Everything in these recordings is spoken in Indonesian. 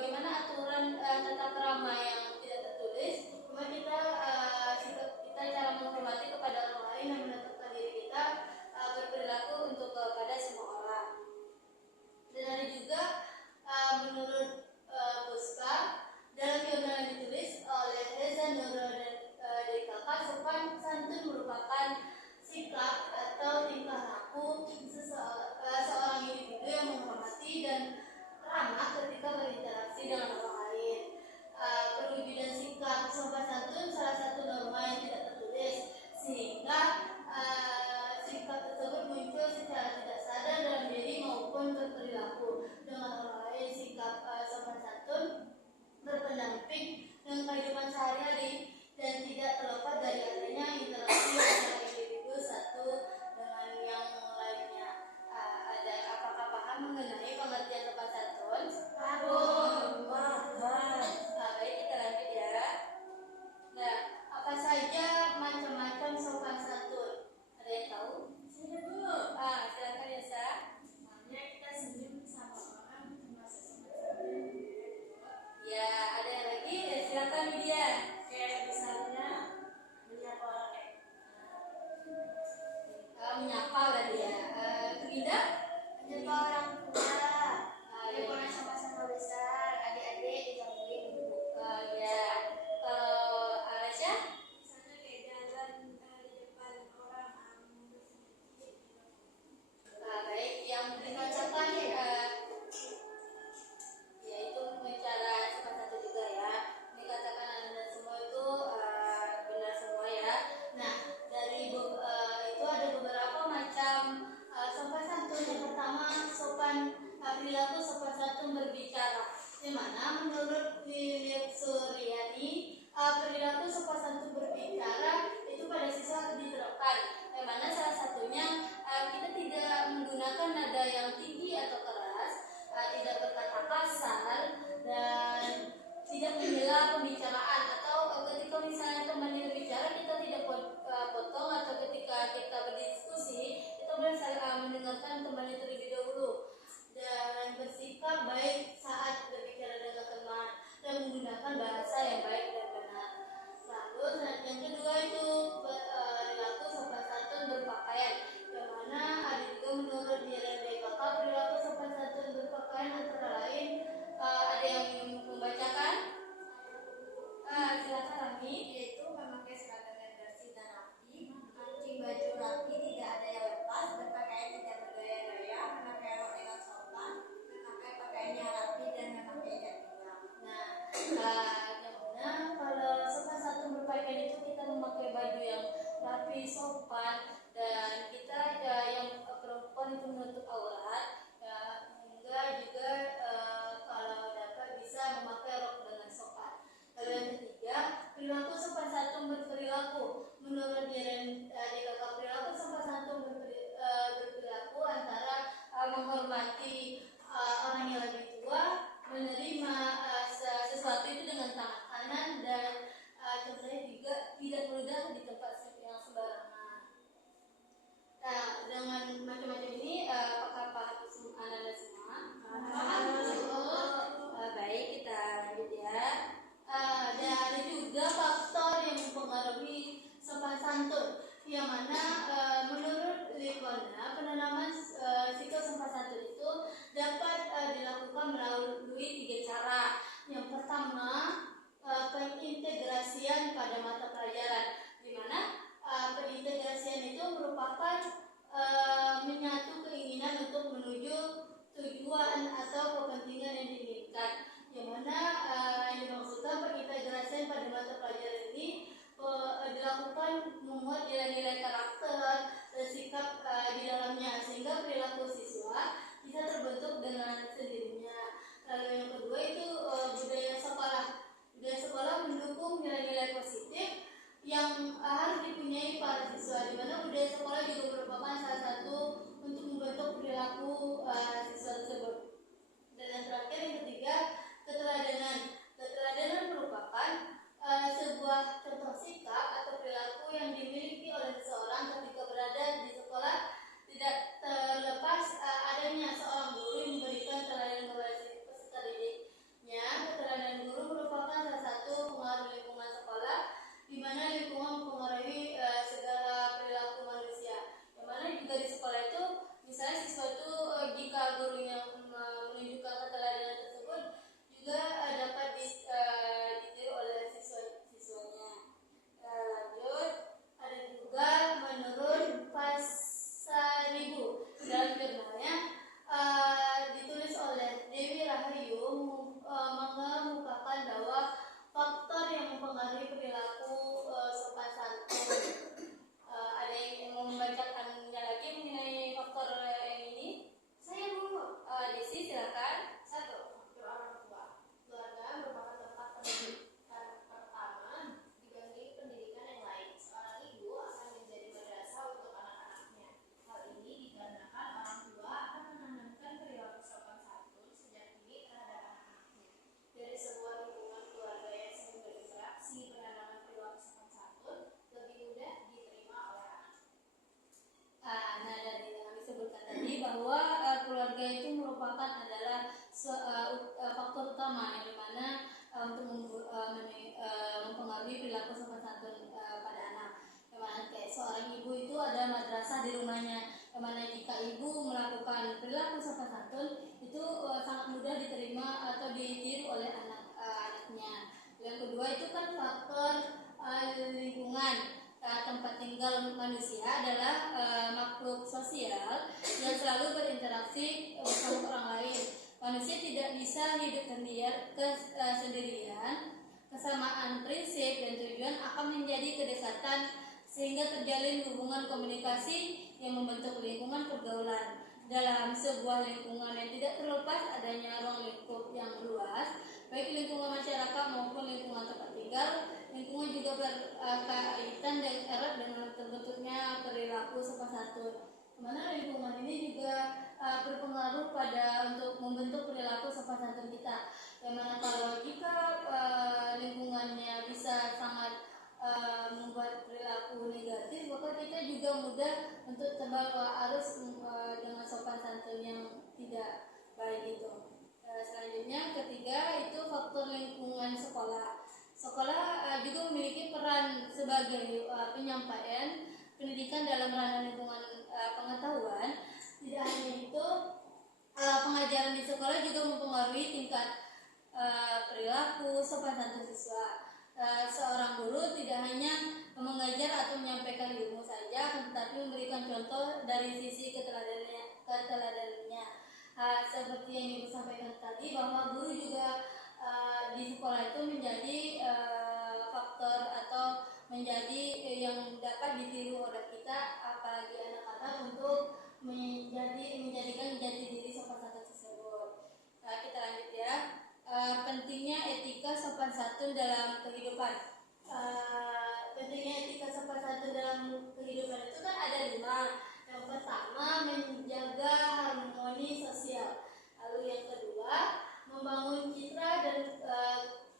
bagaimana aturan tata krama yang tidak tertulis, cuma kita cara menghormati kepada orang lain dan menetapkan diri kita berperilaku untuk kepada semua orang. Dan ada juga menurut Puspa dalam jurnal yang ditulis oleh Reza dari Kakak, sopan santun merupakan sikap atau tingkah laku seorang individu yang menghormati dan ramah ketika berinteraksi dengan orang lain. Perwujudan sikap sopan santun salah satu norma yang tidak tertulis, sehingga sikap tersebut muncul secara tidak sadar dalam diri maupun berperilaku dengan orang lain. Sikap sopan santun berpendamping dengan kehidupan sehari-hari dan tidak terlepas dari adanya interaksi antara individu satu dengan yang lainnya. Apakah paham mengenai pengertian sopan santun? Baik, kita lanjut ya. Nah, apa saja macam-macam sopan santun? Ada yang tahu? Saya dulu. Silakan ya, Sa. Namanya kita senyum sama orang termasuk sopan santun. Ya, ada yang lagi? Ya, silakan Widya. Kayak misalnya menyapa orang menyapa berarti ya. Winda? Menyapa orang tua. Yang pernah sama-sama besar, adik-adik dijauhin dulu. Ya. Kalau Alasya? Misalnya kayak jalan di depan orang baik, yang dikatakan yaitu cara sopan santun juga ya. Dikatakan Anda semua itu benar semua ya. Nah, dari itu ada beberapa macam sopan santun. Yang pertama, perilaku sopan santun berbicara. Di mana menurut Philip Suryani, perilaku sopan santun berbicara itu pada siswa harus diterapkan. Yang mana salah satunya kita tidak menggunakan nada yang tinggi atau keras, tidak berkata kasar, dan tidak menyela pembicaraan. Atau ketika misalnya teman yang berbicara kita tidak potong, atau ketika kita berdiskusi kita mendengarkan teman yang terlebih dahulu, dan bersikap baik saat berbicara dengan teman dan menggunakan bahasa yang baik dan benar. Lalu yang kedua itu perilaku sopan santun berpakaian. Di merupakan adalah faktor utama yang dimana untuk mempengaruhi perilaku sopan santun pada anak. Yang mana kayak seorang ibu itu ada madrasah di rumahnya, yang mana jika ibu melakukan perilaku sopan santun itu sangat mudah diterima atau ditiru oleh anaknya. Yang kedua itu kan faktor lingkungan. Tempat tinggal manusia adalah makhluk sosial yang selalu berinteraksi bersama orang lain. Manusia tidak bisa hidup sendirian. Kesamaan prinsip dan tujuan akan menjadi kedekatan sehingga terjalin hubungan komunikasi yang membentuk lingkungan pergaulan. Dalam sebuah lingkungan yang tidak terlepas adanya ruang lingkup yang luas, baik lingkungan masyarakat maupun lingkungan tempat tinggal, lingkungan juga berkaitan dan erat dengan terbentuknya perilaku sopan santun. Mana lingkungan ini juga berpengaruh pada untuk membentuk perilaku sopan santun kita. Yang mana kalau jika lingkungannya bisa sangat membuat perilaku negatif, maka kita juga mudah untuk terbawa arus dengan sopan santun yang tidak baik itu. Selanjutnya ketiga itu faktor lingkungan sekolah. Sekolah juga memiliki peran sebagai penyampaian pendidikan dalam ranah lingkungan pengetahuan. Tidak hanya itu, pengajaran di sekolah juga mempengaruhi tingkat perilaku sopan santun siswa. Seorang guru tidak hanya mengajar atau menyampaikan ilmu saja, tetapi memberikan contoh dari sisi keteladanannya. Seperti yang Ibu sampaikan tadi, bahwa guru juga di sekolah itu menjadi faktor atau menjadi yang dapat ditiru oleh kita, apalagi anak-anak, untuk menjadikan jati diri sopan santun tersebut. Kita lanjut ya. Pentingnya etika sopan santun dalam kehidupan. Pentingnya etika sopan santun dalam kehidupan itu kan ada 5. Yang pertama, menjaga harmoni sosial. Lalu yang kedua, membangun citra dan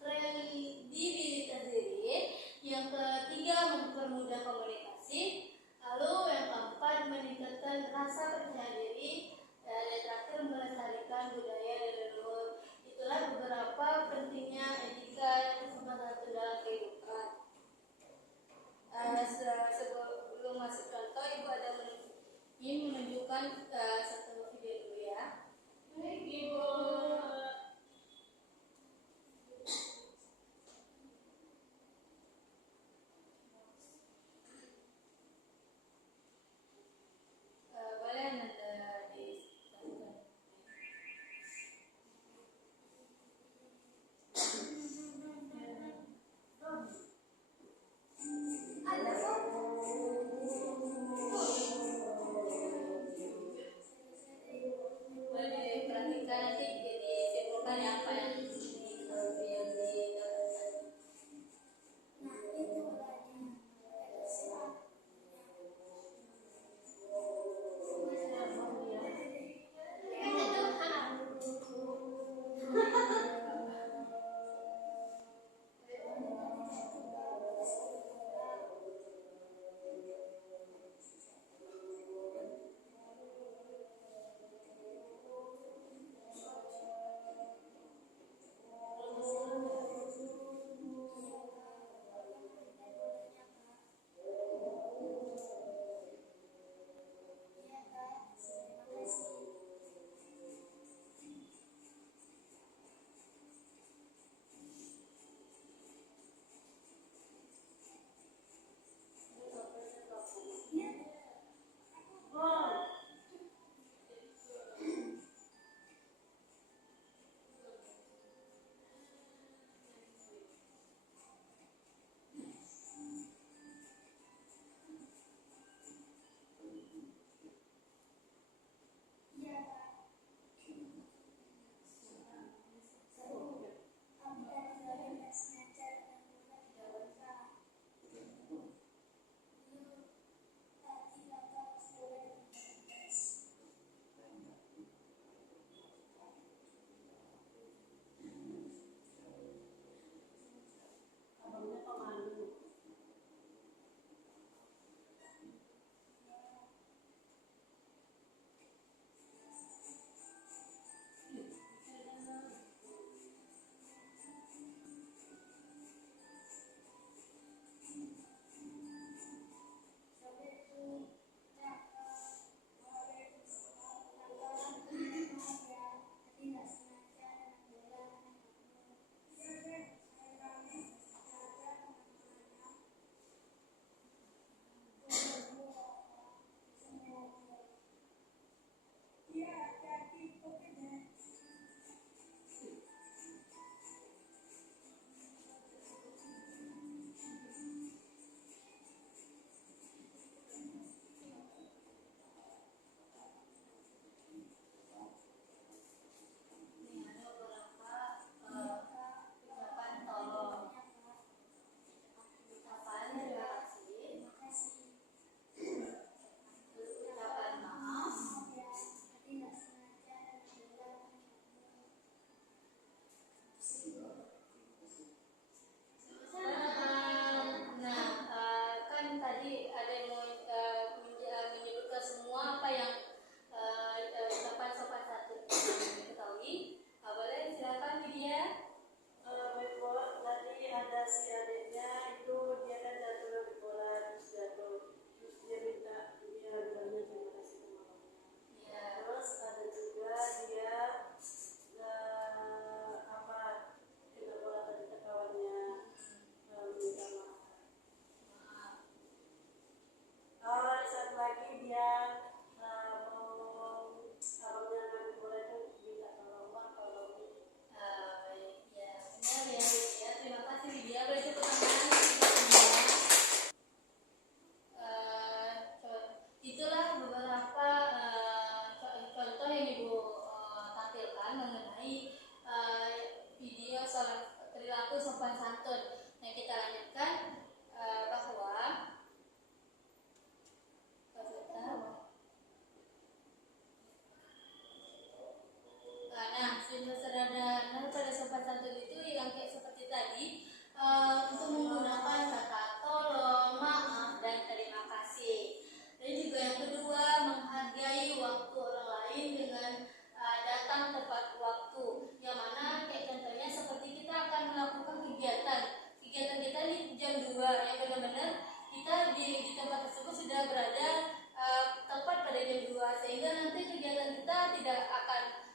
kredibilitas diri. Yang ketiga, mempermudah komunikasi. Lalu yang keempat, meningkatkan rasa percaya diri. Dan yang terakhir, melestarikan budaya dan leluhur. Itulah beberapa pentingnya etika sopan santun dalam kehidupan. Sebelum masuk contoh, Ibu ada ingin menunjukkan satu video dulu ya. Baik, Ibu. Boleh Anda ditonton. Ada kok.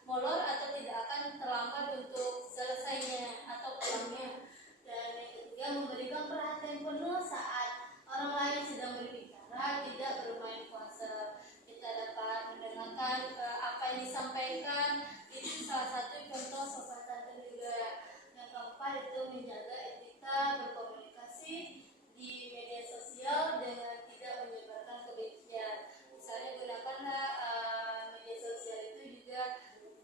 molor atau tidak akan terlambat untuk selesainya atau pulangnya. Dan yang ketiga, memberikan perhatian penuh saat orang lain sedang berbicara, tidak bermain kuasa. Kita dapat mendengarkan apa yang disampaikan, itu salah satu contoh sopan santun juga. Yang keempat itu menjaga etika berkomunikasi di media sosial dengan tidak menyebarkan kebencian. Misalnya gunakanlah media sosial itu juga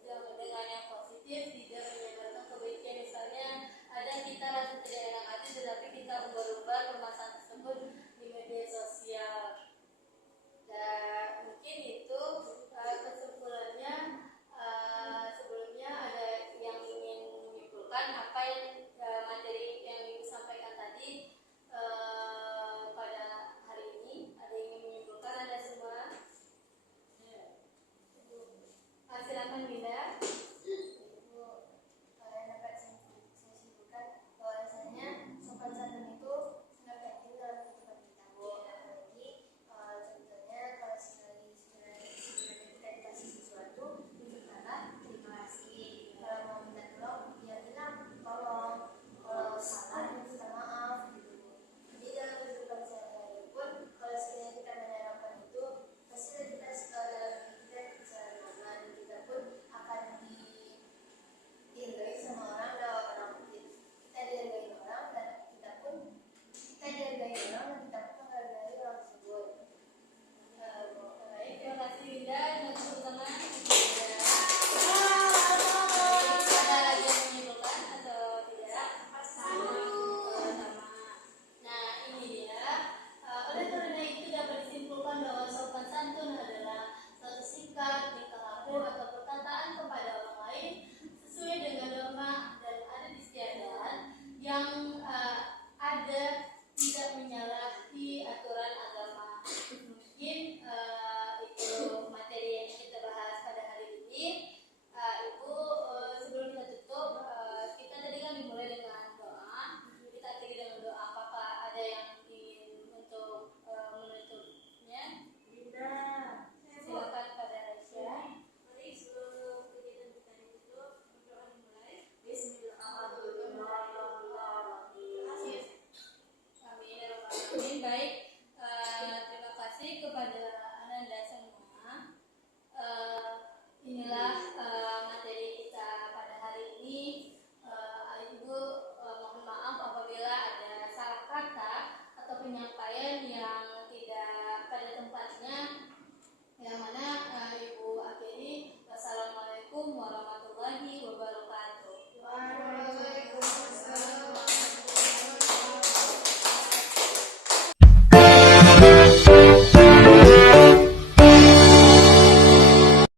dengan yang positif, tidak menyebarkan kebencian. Misalnya ada kita rasa tidak enak hati tetapi kita umbar-umbar permasalahan tersebut di media sosial. Dan mungkin itu kesimpulannya. Sebelumnya ada yang ingin menyimpulkan apa yang materi yang ibu sampaikan tadi pada hari ini? Ada yang ingin menyimpulkan? Ada semua? Silakan Winda. Ibu, dapat saya simpulkan bahwasanya sopan santun itu sangat penting dalam kehidupan kita, Bu. Apalagi contohnya kalau sekiranya kita dikasih sesuatu, ucapkanlah terima kasih. Kalau mau minta tolong, ya bilang tolong. Kalau salah, minta maaf. Jadi dalam kehidupan sehari-hari pun, kalau sekiranya kita menerapkan itu, pasti kita dalam kita bisa nyaman. Kita pun akan dihargai sama orang dan orang kita dihargai orang dan kita pun dihargai orang dan kita pun menghargai orang tersebut. Baik, terima kasih Winda.